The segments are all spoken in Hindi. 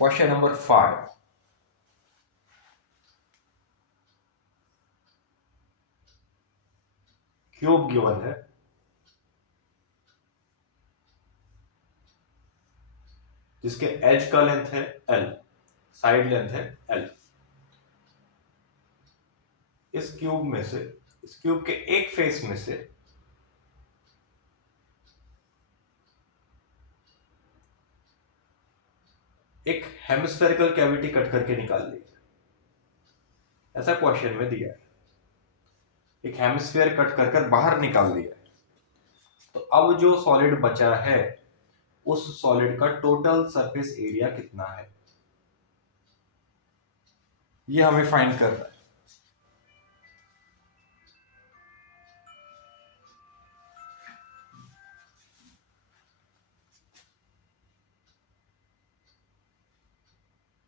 Question number 5. क्यूब गिवन है जिसके एज का लेंथ है L, साइड लेंथ है L। इस क्यूब के एक फेस में से एक हेमिस्फेरिकल कैविटी कट करके निकाल ली, ऐसा क्वेश्चन में दिया है। एक हेमिस्फेयर कट कर कर बाहर निकाल दिया है। तो अब जो सॉलिड बचा है उस सॉलिड का टोटल सरफेस एरिया कितना है, ये हमें फाइंड करना है।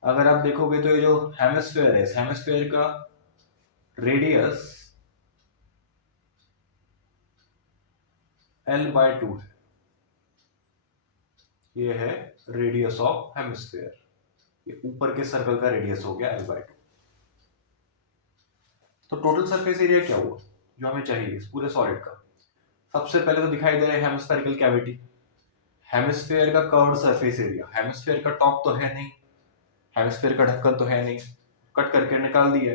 अगर आप देखोगे तो ये जो हेमिस्फेयर है, इस हेमिस्फेयर का रेडियस L/2 है। ये है रेडियस ऑफ हेमिस्फेयर। ये ऊपर के सर्कल का रेडियस हो गया L/2। तो टोटल सरफेस एरिया क्या हुआ जो हमें चाहिए इस पूरे सॉलिड का? सबसे पहले तो दिखाई दे रहा है हेमिस्फेरिकल कैविटी। हेमिस्फेयर का कर्व्ड सरफेस एरिया, हेमिस्फेयर का टॉप तो है नहीं, हेमिस्फेयर का ढक्कन तो है नहीं, कट करके निकाल दिया।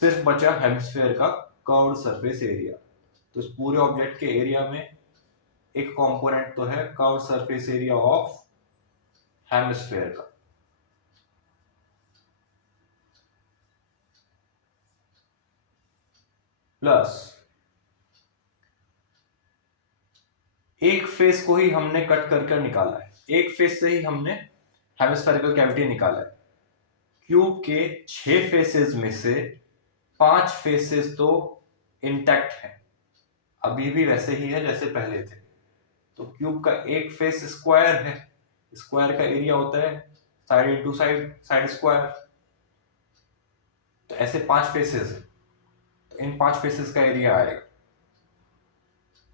सिर्फ बचा हेमिस्फेयर का कर्व्ड सरफेस एरिया। तो इस पूरे ऑब्जेक्ट के एरिया में एक कंपोनेंट तो है curved surface area of hemisphere का। प्लस एक फेस को ही हमने कट कर निकाला है, एक फेस से ही हमने हेमिस्फेरिकल कैविटी निकाला है। क्यूब के 6 फेसेस में से 5 फेसेस तो इंटैक्ट है, अभी भी वैसे ही है जैसे पहले थे। तो क्यूब का एक फेस स्क्वायर है, स्क्वायर का एरिया होता है side into side, side square. तो ऐसे 5 फेसेस है, तो इन 5 फेसेस का एरिया आएगा।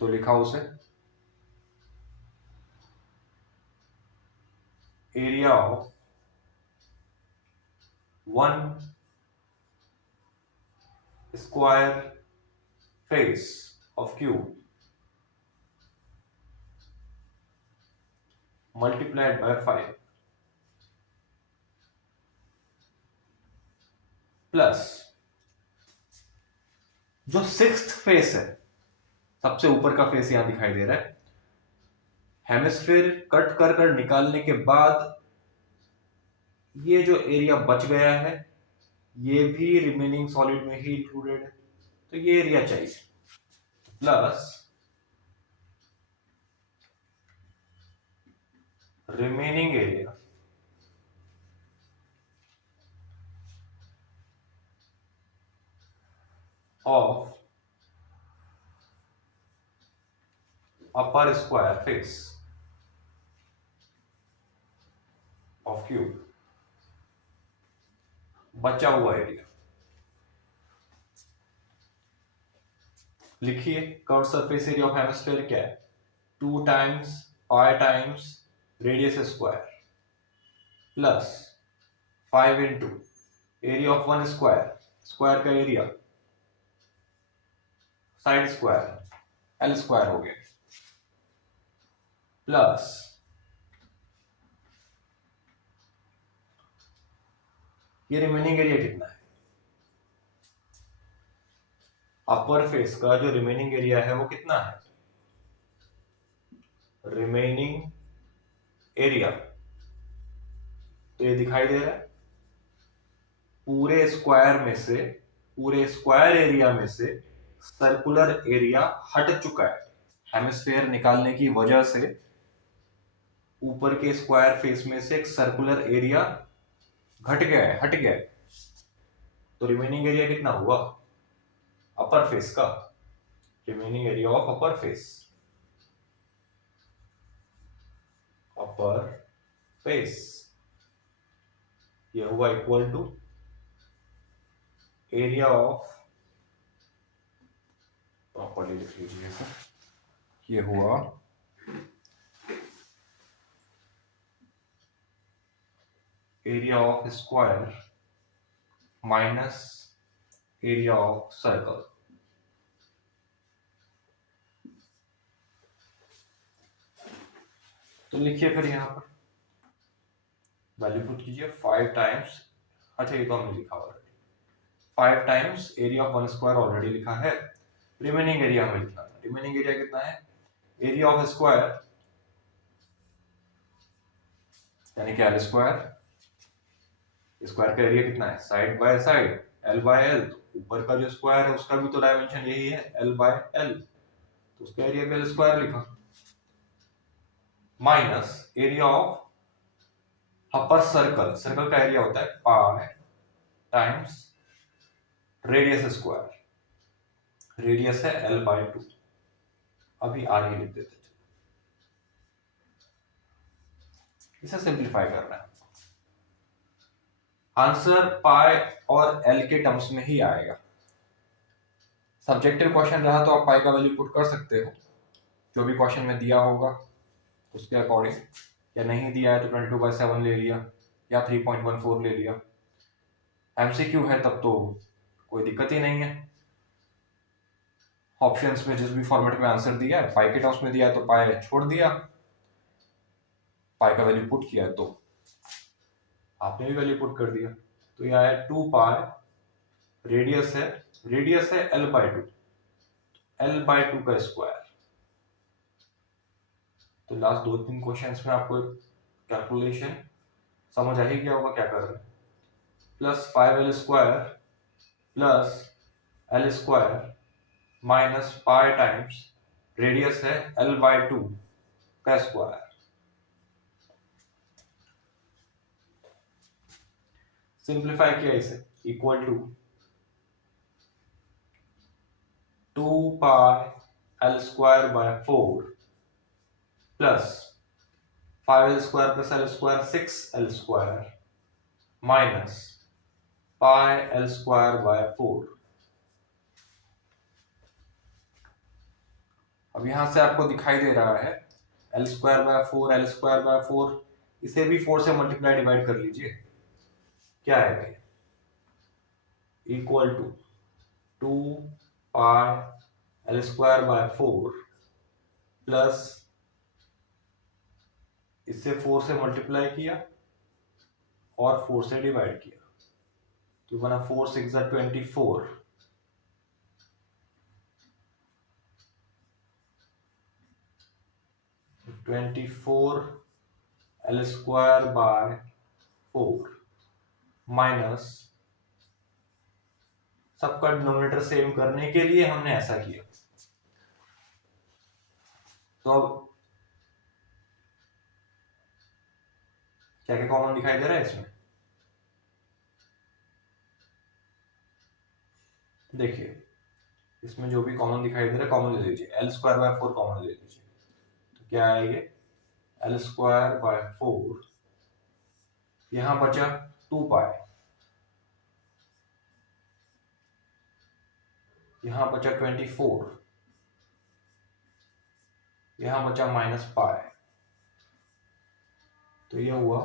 तो लिखा उसे area of 1 square face of cube multiplied by 5 plus जो 6th फेस है, सबसे ऊपर का फेस यहां दिखाई दे रहा है। हेमिस्फेयर कट कर निकालने के बाद ये जो एरिया बच गया है ये भी रिमेनिंग सॉलिड में ही इंक्लूडेड है, तो ये एरिया चाहिए। Plus remaining area of upper square face of cube, बचा हुआ एरिया। लिखिए curve surface area of hemisphere क्या है? 2 times pi times radius square plus 5 into area of 1 square, square का area side square L square हो गया, प्लस ये रिमेनिंग एरिया कितना है? अपर फेस का जो रिमेनिंग एरिया है वो कितना है? रिमेनिंग एरिया तो ये दिखाई दे रहा है, पूरे स्क्वायर में से, पूरे स्क्वायर एरिया में से सर्कुलर एरिया हट चुका है। हेमिस्फेयर निकालने की वजह से ऊपर के स्क्वायर फेस में से एक सर्कुलर एरिया घट गया है, हट गया है। तो रिमेनिंग एरिया कितना हुआ अपर फेस का? Remaining area of upper face, upper face ये हुआ equal to area of, properly लिख लीजिए, ये हुआ area of square minus area of circle. तो लिखिए फिर यहां पर वैल्यू पुट कीजिए 5 टाइम्स, अच्छा ये तो हमने लिखा हुआ है, 5 times area of one square already लिखा है, रिमेनिंग एरिया हमें लिखना है। रिमेनिंग एरिया कितना है, एरिया ऑफ स्क्वायर यानी कि एल स्क्वायर, स्क्वायर का एरिया कितना है side by side L by L, तो ऊपर का जो स्क्वायर है उसका भी तो डायमेंशन यही है एल बाय एल, तो उसका एरिया भी एल स्क्वायर लिखा, minus area of upper circle, circle का एरिया होता है पाई टाइम्स रेडियस स्क्वायर, रेडियस है एल बाय 2, अभी आर ही लिख देते हैं, इसे सिंप्लीफाई करना है, आंसर पाई और एल के टर्म्स में ही आएगा। सब्जेक्टिव क्वेश्चन रहा तो आप पाई का वैल्यू पुट कर सकते हो, जो भी क्वेश्चन में दिया होगा उसके अकॉर्डिंग, या नहीं दिया है तो 22/7 ले लिया या 3.14 ले लिया। एमसीक्यू है तब तो कोई दिक्कत ही नहीं है, ऑप्शंस में जिस भी फॉर्मेट में आंसर दिया है, पाई के टर्म्स में दिया है तो पाई छोड़ दिया, पाई का वैल्यू पुट किया तो आपने भी वैल्यू पुट कर दिया, तो यह है 2 पाई, रेडियस है एल बाय 2, एल बाय 2 का स्क्वायर। तो लास्ट 2-3 क्वेश्चंस में आपको कैलकुलेशन समझ आ ही गया होगा क्या कर रहे हैं, plus 5l square plus L square minus pi times radius है एल बाय 2 का स्क्वायर। सिंप्लीफाई किया इसे, equal to 2 pi L square by 4 plus 5l square plus L square 6l square minus pi L square by 4। अब यहां से आपको दिखाई दे रहा है L square by 4, L square by 4, इसे भी 4 से मल्टीप्लाई डिवाइड कर लीजिए, क्या आएगा ये, equal to 2 pi L square by 4 plus इससे 4 से मल्टीप्लाई किया और 4 से डिवाइड किया, तो बना 4 6 24, एल स्क्वायर बाय 4 माइनस, सबका डिनोमिनेटर सेम करने के लिए हमने ऐसा किया, तो अब क्या क्या कॉमन दिखाई दे रहा है इसमें, देखिए इसमें जो भी कॉमन दिखाई दे रहा है कॉमन ले लीजिए, एल स्क्वायर बाय 4 कॉमन ले लीजिए, तो क्या आएगा एल स्क्वायर बाय 4, यहां बचा 2 पाई, यहां बचा 24, यहां बचा माइनस पाई, तो यह हुआ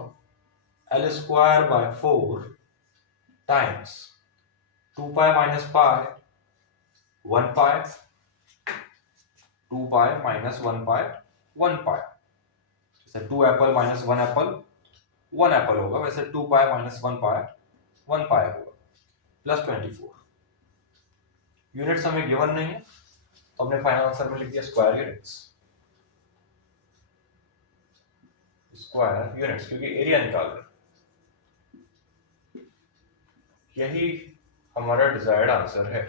L square by 4 times 2 pi minus pi 1 pi, 2 pi minus 1 पाई 1 पाई, जैसे 2 एप्पल माइनस 1 एप्पल 1 एप्पल होगा, वैसे 2 पाई माइनस 1 पाई 1 पाई होगा, प्लस 24। यूनिट्स हमें गिवन नहीं है तो हमने फाइनल आंसर में लिख दिया स्क्वायर यूनिट्स, स्क्वायर यूनिट्स क्योंकि एरिया निकाल रहे, यही हमारा डिजायर्ड आंसर है।